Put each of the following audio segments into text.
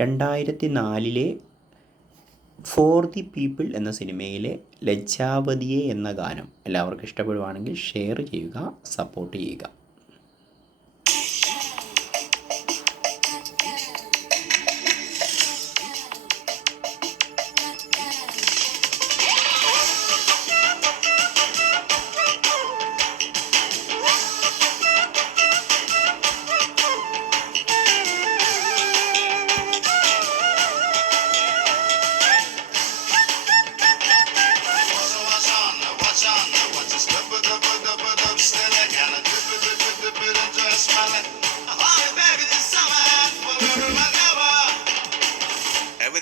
രണ്ടായിരത്തി നാലിലെ for the people എന്ന സിനിമയിലെ ലജ്ജാവതിയെ എന്ന ഗാനം എല്ലാവർക്കും ഇഷ്ടപ്പെടുവാണെങ്കിൽ ഷെയർ ചെയ്യുക സപ്പോർട്ട് ചെയ്യുക.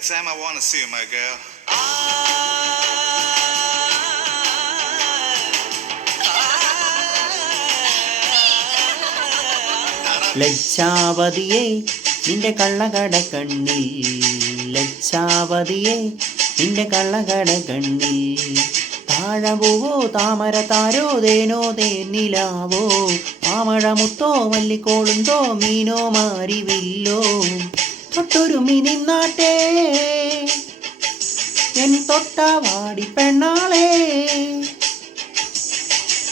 Every time I to see you, my girl. ലജ്ജാവതിയെ നിന്റെ കള്ളകട കണ്ണിൽ. ലജ്ജാവതിയെ നിന്റെ കള്ളകട കണ്ണിൽ. താഴപൂവോ താമര താരോ തേനോ തേനിലാവോ? മാമഴമുത്തോ മല്ലിക്കോളുന്തോ മീനോ മാരിവില്ലോ? തൊട്ടൊരു മിനിന്നാട്ടെ എൻ തൊട്ടാവാടി പെണ്ണാളെ.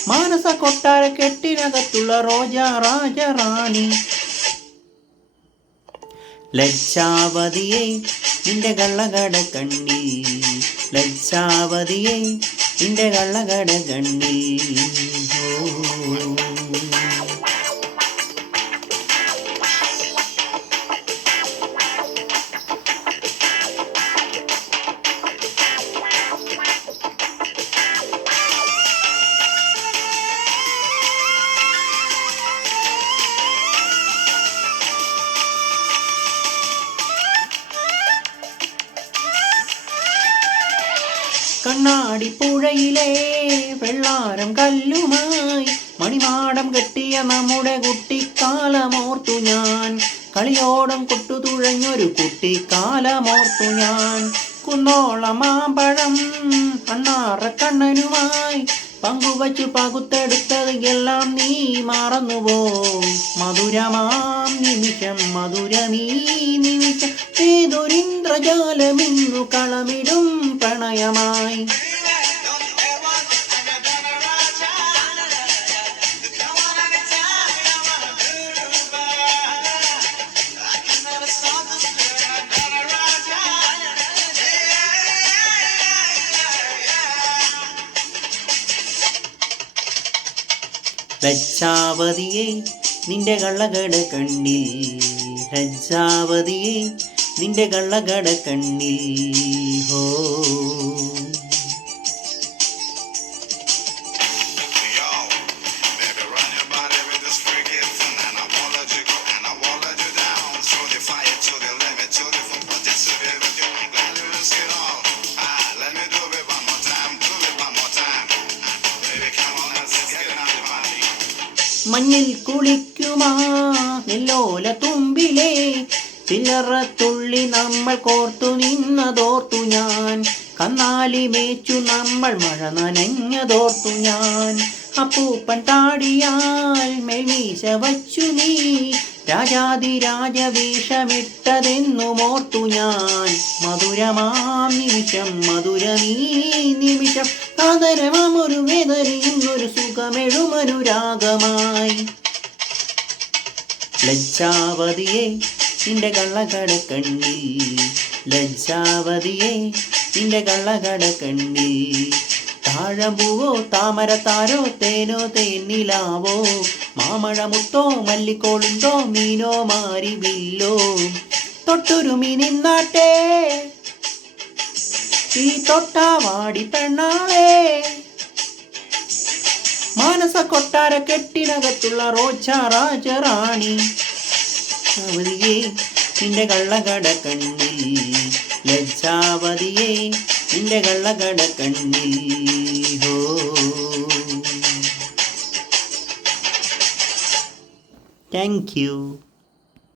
മാനസ കൊട്ടാര കെട്ടിനകത്തുള്ള റോജ രാജറാണി ലജ്ജാവതിയെ നിന്റെ കള്ളകട കണ്ണി. ലജ്ജാവതിയെ നിന്റെ കള്ളകട കണ്ണി. ഓ. കണ്ണാടി പുഴയിലെ വെള്ളാരം കല്ലുമായി മണിമാടം കെട്ടിയ നമ്മുടെ കുട്ടിക്കാലമോർത്തു ഞാൻ. കളിയോടം കൊട്ടുതുഴഞ്ഞൊരു കുട്ടിക്കാലമോർത്തു ഞാൻ. കുന്നോള മാമ്പഴം കണ്ണാറ കണ്ണനുമായി പങ്കുവച്ചു പകുത്തെടുത്തത് എല്ലാം നീ മറന്നുപോ. മധുരമാം നിമിഷം മധുരമീ നിമിഷം. ഏതൊരിന്ദ്രജാലമിന്നു കളമിടും പ്രണയമായി. ലജ്ജാവതിയെ നിന്റെ കള്ളകട കണ്ണിൽ ലജ്ജാവതിയെ നിന്റെ കള്ളകട കണ്ണിൽ. ഹോ. മഞ്ഞിൽ കുളിക്കുമാ നെല്ലോല തുമ്പിലേ ചില്ലറ തുള്ളി നമ്മൾ കോർത്തു നിന്നതോർത്തു ഞാൻ. കന്നാലി മേച്ചു നമ്മൾ മഴ നനഞ്ഞതോർത്തു ഞാൻ. അപ്പൂപ്പൻ താടിയാൽ മെൽമീശ വച്ചു നീ. രാജാതി രാജവേഷമിട്ടതെന്നുമോർത്തു ഞാൻ. മധുരമാം നിമിഷം മധുര നീ നിമിഷം. കാതരമാം ഒരു വേദനയുന്നൊരു സുഖമെഴുമനുരാഗമായി ലജ്ജാവതിയെ നിന്റെ കള്ളകട കണ്ണിൽ ലജ്ജാവതിയെ നിന്റെ കള്ളകട കണ്ണിൽ താഴമ്പൂവോ താമര താരോ തേനോ തേനിലാവോ? മാമഴമുത്തോ മല്ലിക്കോളുണ്ടോ മീനോ മാരിവില്ലോ? തൊട്ടൊരു മീനിന്നാട്ടെ ഈ തൊട്ടാവാടി പെണ്ണാളെ. മാനസ കൊട്ടാര കെട്ടിനകത്തുള്ള റോച്ച രാജറാണി അവതിയെ നിന്റെ കള്ളകട കണ്ണിൽ ലജ്ജാവതിയേ നിന്റെ കള്ളകട കണ്ണിൽ ഹോ. Thank you